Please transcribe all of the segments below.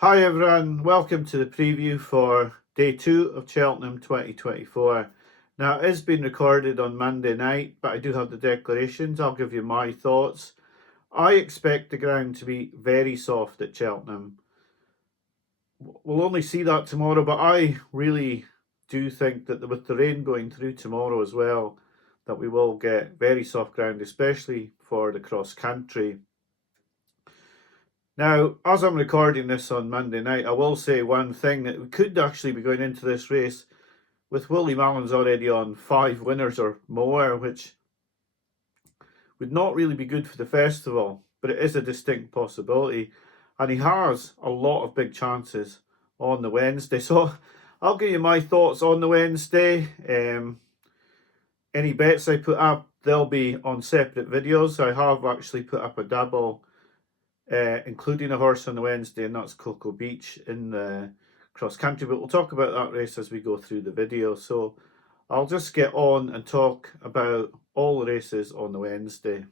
Hi everyone, welcome to the preview for day 2 of Cheltenham 2024. Now it is being recorded on Monday night, but I do have the declarations. I'll give you my thoughts. I expect the ground to be very soft at Cheltenham. We'll only see that tomorrow, but I really do think that with the rain going through tomorrow as well, that we will get very soft ground, especially for the cross country. Now, as I'm recording this on Monday night, I will say one thing that we could actually be going into this race with Willie Mallon's already on 5 winners or more, which would not really be good for the festival, but it is a distinct possibility. And he has a lot of big chances on the Wednesday. So I'll give you my thoughts on the Wednesday. Any bets I put up, they'll be on separate videos. I have actually put up a double including a horse on the Wednesday, and that's Cocoa Beach in the cross country. But we'll talk about that race as we go through the video. So I'll just get on and talk about all the races on the Wednesday.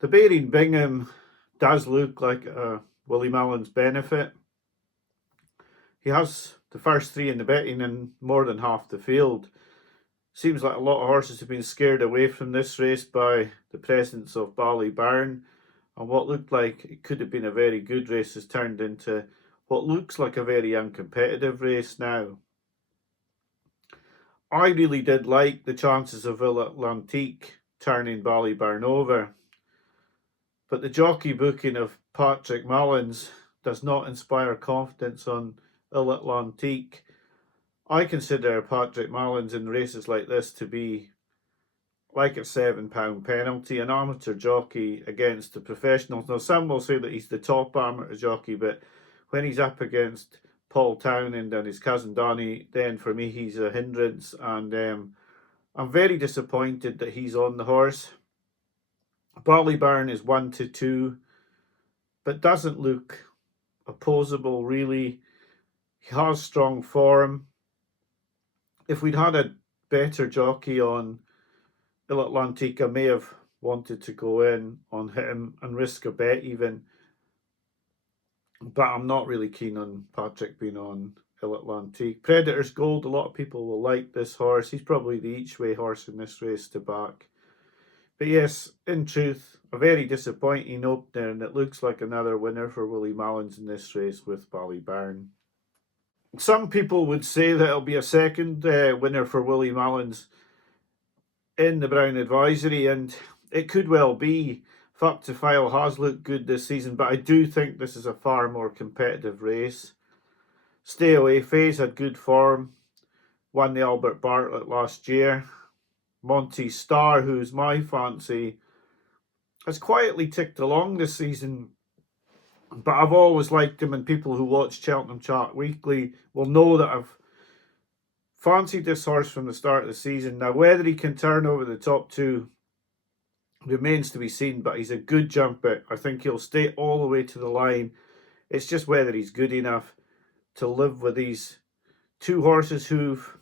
The Bering Bingham does look like a Willie Mallon's benefit. He has the first 3 in the betting and more than half the field. Seems like a lot of horses have been scared away from this race by the presence of Ballybyrne. And what looked like it could have been a very good race has turned into what looks like a very uncompetitive race now. I really did like the chances of Atlantique turning Ballybyrne over, but the jockey booking of Patrick Mullins does not inspire confidence on Atlantique. I consider Patrick Mullins in races like this to be like a £7 penalty, an amateur jockey against the professionals. Now, some will say that he's the top amateur jockey, but when he's up against Paul Townend and his cousin Donny, then for me he's a hindrance, and I'm very disappointed that he's on the horse. Ballybyrne is 1-2, but doesn't look opposable really. He has strong form. If we'd had a better jockey on Atlantique, I may have wanted to go in on him and risk a bet even, but I'm not really keen on Patrick being on Atlantique. Predator's Gold, a lot of people will like this horse. He's probably the each way horse in this race to back. But yes, in truth, a very disappointing opener, and it looks like another winner for Willie Mallons in this race with Ballybyrne. Some people would say that it'll be a second winner for Willie Mallons in the Brown Advisory, and it could well be. Fuck to File has looked good this season, but I do think this is a far more competitive race. Stay Away Phase had good form, won the Albert Bartlett last year. Monty Star, who's my fancy, has quietly ticked along this season, but I've always liked him, and people who watch Cheltenham Chart Weekly will know that I've fancied this horse from the start of the season. Now, whether he can turn over the top 2 remains to be seen, but he's a good jumper. I think he'll stay all the way to the line. It's just whether he's good enough to live with these 2 horses who've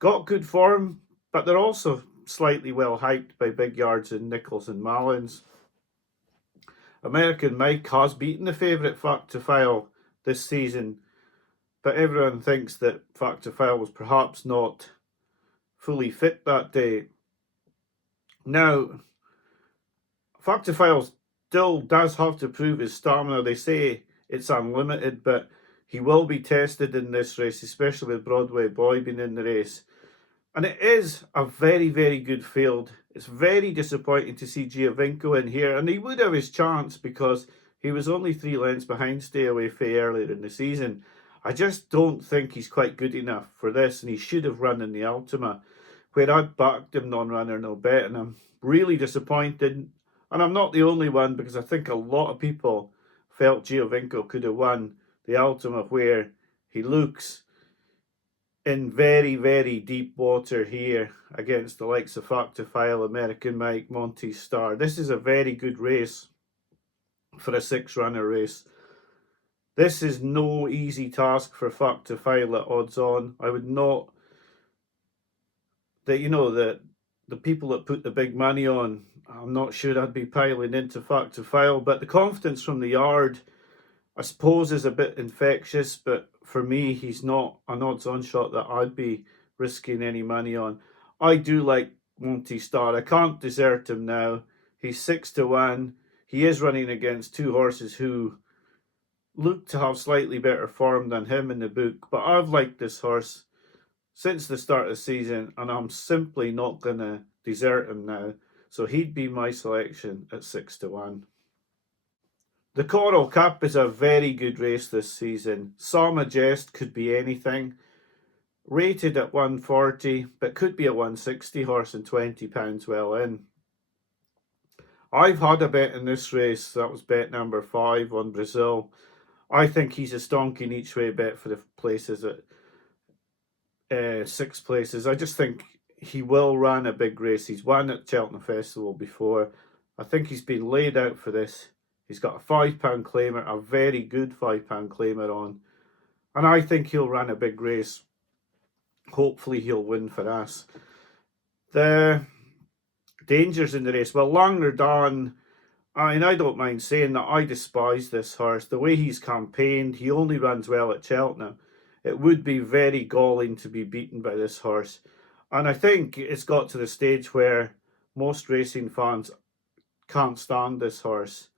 got good form, but they're also slightly well hyped by big yards in Nichols and Mallons. American Mike has beaten the favourite Fact to File this season, but everyone thinks that Fact to File was perhaps not fully fit that day. Now, Fact to File still does have to prove his stamina. They say it's unlimited, but he will be tested in this race, especially with Broadway Boy being in the race. And it is a very, very good field. It's very disappointing to see Giovinco in here, and he would have his chance because he was only 3 lengths behind Stay Away Faye earlier in the season. I just don't think he's quite good enough for this, and he should have run in the Ultima, where I backed him non-runner, no bet, and I'm really disappointed. And I'm not the only one, because I think a lot of people felt Giovinco could have won the Ultima, where he looks in very, very deep water here against the likes of Fact to File, American Mike, Monty Star. This is a very good race for a 6-runner race. This is no easy task for Fact to File at odds on. I would not, that the people that put the big money on, I'm not sure I'd be piling into Fact to File, but the confidence from the yard I suppose is a bit infectious, but for me, he's not an odds-on shot that I'd be risking any money on. I do like Monty Star. I can't desert him now. He's 6-1. He is running against two horses who look to have slightly better form than him in the book, but I've liked this horse since the start of the season, and I'm simply not going to desert him now. So he'd be my selection at 6-1. The Coral Cup is a very good race this season. Sama Jest could be anything. Rated at 140, but could be a 160 horse and £20 well in. I've had a bet in this race. That was bet number 5 on Brazil. I think he's a stonking each way bet for the places at 6 places. I just think he will run a big race. He's won at Cheltenham Festival before. I think he's been laid out for this. He's got a £5 claimer, a very good £5 claimer on. And I think he'll run a big race. Hopefully he'll win for us. The dangers in the race. Well, Langerdon, I don't mind saying that I despise this horse. The way he's campaigned, he only runs well at Cheltenham. It would be very galling to be beaten by this horse. And I think it's got to the stage where most racing fans can't stand this horse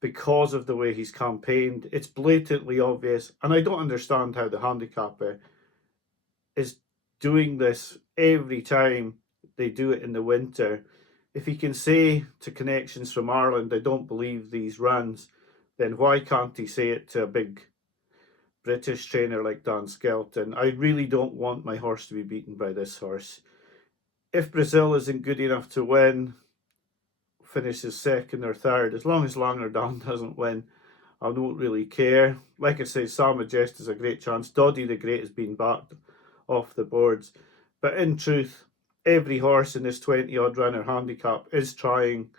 because of the way he's campaigned. It's blatantly obvious, and I don't understand how the handicapper is doing this every time they do it in the winter. If he can say to connections from Ireland, I don't believe these runs, then why can't he say it to a big British trainer like Dan Skelton? I really don't want my horse to be beaten by this horse. If Brazil isn't good enough to win, finishes second or third, as long as Langerdon doesn't win, I don't really care. Like I say, Sama Jest is a great chance. Doddy the Great has been backed off the boards. But in truth, every horse in this 20-odd runner handicap is trying.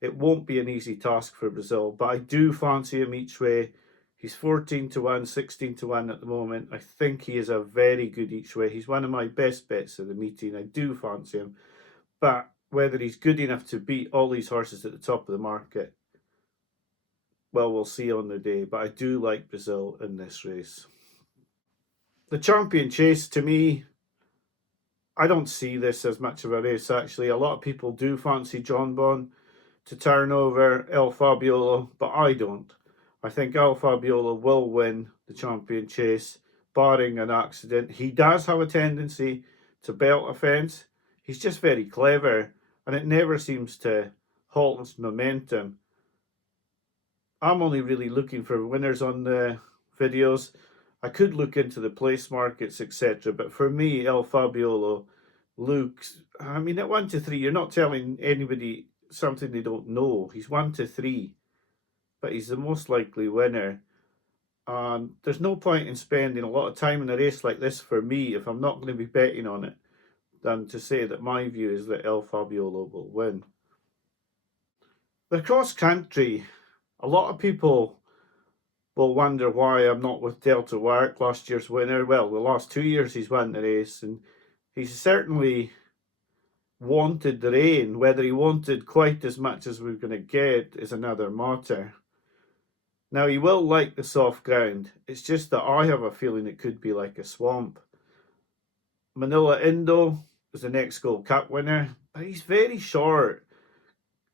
It won't be an easy task for Brazil, but I do fancy him each way. He's 14-1, 16-1 at the moment. I think he is a very good each way. He's one of my best bets of the meeting. I do fancy him. But whether he's good enough to beat all these horses at the top of the market, well, we'll see on the day. But I do like Brazil in this race. The Champion Chase, to me, I don't see this as much of a race, actually. A lot of people do fancy John Bon to turn over El Fabiolo, but I don't. I think El Fabiolo will win the Champion Chase, barring an accident. He does have a tendency to belt a fence. He's just very clever, and it never seems to halt his momentum. I'm only really looking for winners on the videos. I could look into the place markets, etc. But for me, El Fabiolo looks, I mean, at 1-3, you're not telling anybody something they don't know. He's 1-3, but he's the most likely winner. And there's no point in spending a lot of time in a race like this for me if I'm not going to be betting on it, than to say that my view is that El Fabiolo will win. The cross country, a lot of people will wonder why I'm not with Delta Work, last year's winner. Well, the last 2 years he's won the race, and he's certainly wanted the rain. Whether he wanted quite as much as we're going to get is another matter. Now, he will like the soft ground. It's just that I have a feeling it could be like a swamp. Manila Indo is the next Gold Cup winner, but he's very short.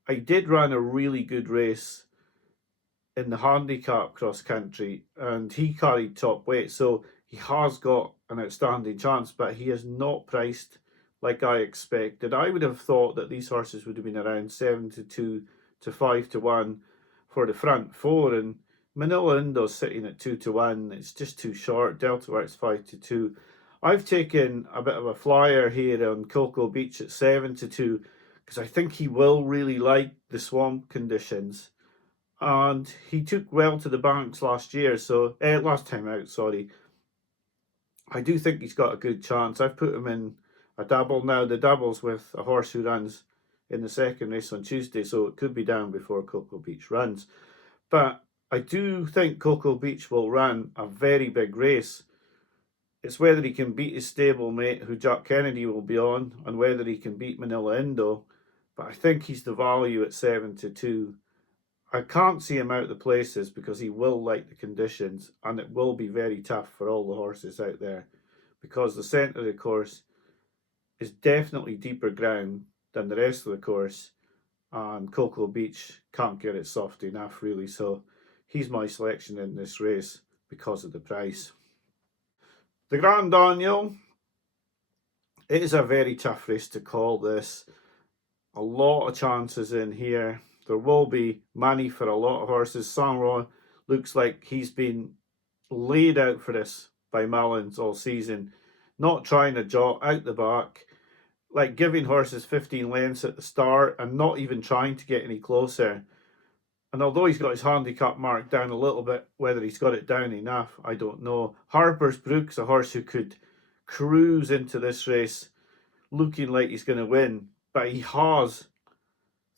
I did run a really good race in the handicap cross country, and he carried top weight, so he has got an outstanding chance, but he is not priced like I expected. I would have thought that these horses would have been around 7-2 to 5-1 for the front four, and Manila Indo's sitting at 2-1. It's just too short. Delta Works 5-2. I've taken a bit of a flyer here on Cocoa Beach at 7-2 because I think he will really like the swamp conditions. And he took well to the banks last year, so last time out, sorry. I do think he's got a good chance. I've put him in a double now. The double's with a horse who runs in the second race on Tuesday, so it could be down before Cocoa Beach runs. But I do think Cocoa Beach will run a very big race. It's whether he can beat his stablemate, who Jack Kennedy will be on, and whether he can beat Manila Indo. But I think he's the value at 7-2. I can't see him out of the places because he will like the conditions, and it will be very tough for all the horses out there because the centre of the course is definitely deeper ground than the rest of the course, and Cocoa Beach can't get it soft enough, really. So he's my selection in this race because of the price. The Grand Annual, it is a very tough race to call this. A lot of chances in here. There will be money for a lot of horses. Sangron looks like he's been laid out for this by Mullins all season, not trying to jot out the back, like giving horses 15 lengths at the start and not even trying to get any closer. And although he's got his handicap marked down a little bit, whether he's got it down enough, I don't know. Harper's Brook's a horse who could cruise into this race looking like he's going to win, but he has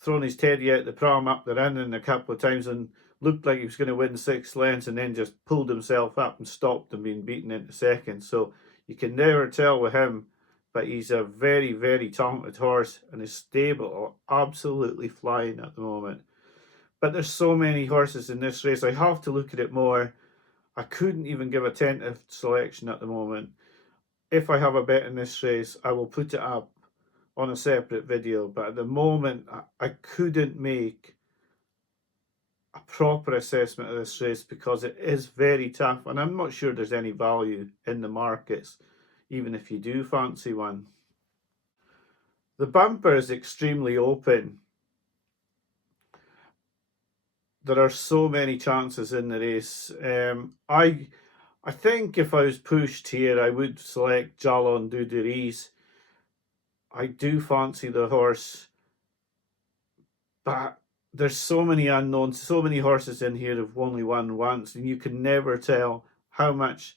thrown his teddy out the pram up the Rinnan a couple of times and looked like he was going to win 6 lengths and then just pulled himself up and stopped and being beaten into second. So you can never tell with him, but he's a very, very talented horse and his stable are absolutely flying at the moment. But there's so many horses in this race, I have to look at it more. I couldn't even give a tentative selection at the moment. If I have a bet in this race, I will put it up on a separate video, but at the moment I couldn't make a proper assessment of this race because it is very tough and I'm not sure there's any value in the markets even if you do fancy one. The bumper is extremely open. There are so many chances in the race. I think if I was pushed here I would select Jalon Duderies. I do fancy the horse, but there's so many unknowns, so many horses in here who've only won once, and you can never tell how much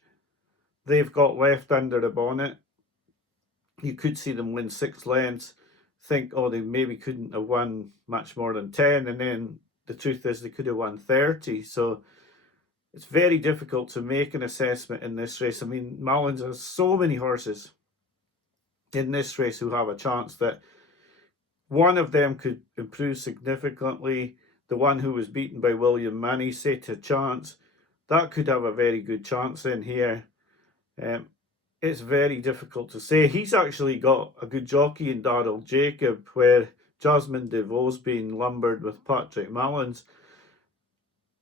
they've got left under the bonnet. You could see them win 6 lengths, think, oh, they maybe couldn't have won much more than 10, and then the truth is they could have won 30. So it's very difficult to make an assessment in this race. I mean, Mullins has so many horses in this race who have a chance that one of them could improve significantly. The one who was beaten by William Money, set a chance. That could have a very good chance in here. It's very difficult to say. He's actually got a good jockey in Darrell Jacob, where Jasmine DeVoe's being lumbered with Patrick Mullins.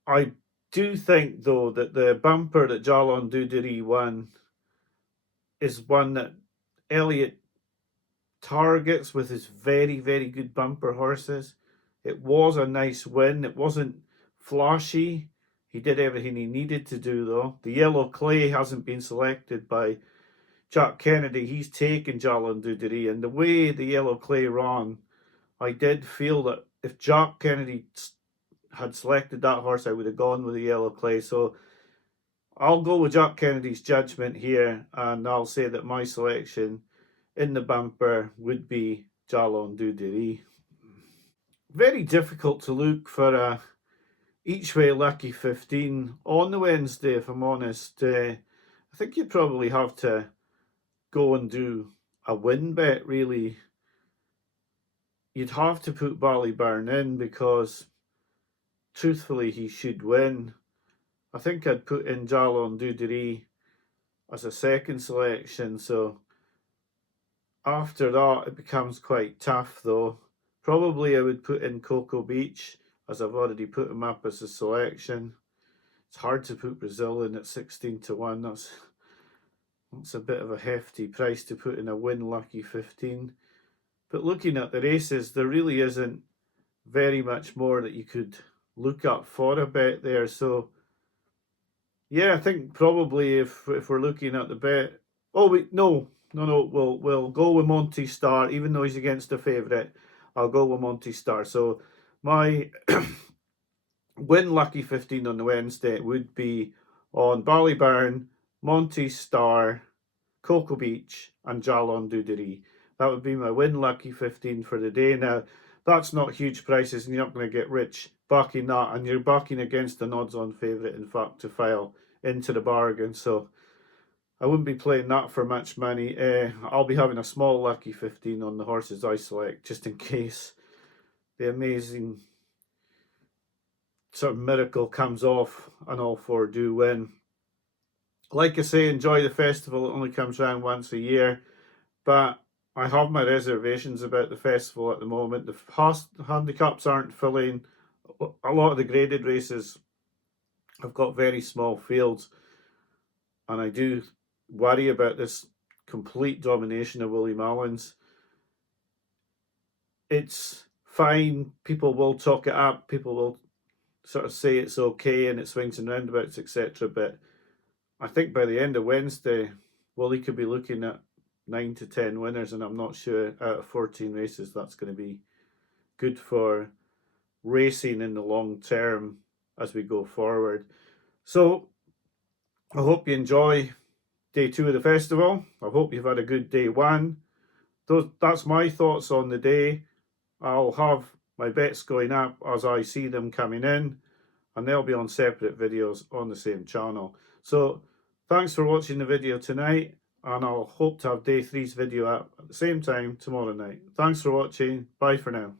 I do think, though, that the bumper that Jalon Dudery won is one that Elliot targets with his very, very good bumper horses. It was a nice win. It wasn't flashy. He did everything he needed to do, though. The Yellow Clay hasn't been selected by Jack Kennedy. He's taken Jalon Dudery, and the way the Yellow Clay ran, I did feel that if Jack Kennedy had selected that horse, I would have gone with the Yellow Clay. So I'll go with Jack Kennedy's judgment here, and I'll say that my selection in the bumper would be Jalon Dudery. Very difficult to look for a each way lucky 15 on the Wednesday, if I'm honest. I think you'd probably have to go and do a win bet, really. You'd have to put Ballyburn in because truthfully he should win. I think I'd put in Jalon Dudery as a second selection, so after that it becomes quite tough, though. Probably I would put in Cocoa Beach, as I've already put him up as a selection. It's hard to put Brazil in at 16 to 1. That's a bit of a hefty price to put in a win lucky 15. But looking at the races, there really isn't very much more that you could look up for a bet there. So yeah, I think probably if we're looking at the bet, no, we'll go with Monty Star, even though he's against the favourite. I'll go with Monty Star. So my win lucky 15 on the Wednesday would be on Ballyburn, Monty Star, Cocoa Beach, and Jalon Dudery. That would be my win lucky 15 for the day. Now, that's not huge prices, and you're not going to get rich backing that, and you're backing against an odds-on favourite, in fact, to file into the bargain. So I wouldn't be playing that for much money. I'll be having a small lucky 15 on the horses I select, just in case the amazing sort of miracle comes off and all four do win. Like I say, enjoy the festival. It only comes around once a year, but I have my reservations about the festival at the moment. The handicaps aren't filling. A lot of the graded races have got very small fields, and I do worry about this complete domination of Willie Mullins. It's fine. People will talk it up. People will sort of say it's okay and it swings and roundabouts, etc. But I think by the end of Wednesday, Willie could be looking at 9 to 10 winners, and I'm not sure out of 14 races that's going to be good for racing in the long term as we go forward. So I hope you enjoy day 2 of the festival. I hope you've had a good day 1. That's my thoughts on the day. I'll have my bets going up as I see them coming in, and they'll be on separate videos on the same channel. So thanks for watching the video tonight, and I'll hope to have day 3's video up at the same time tomorrow night. Thanks for watching. Bye for now.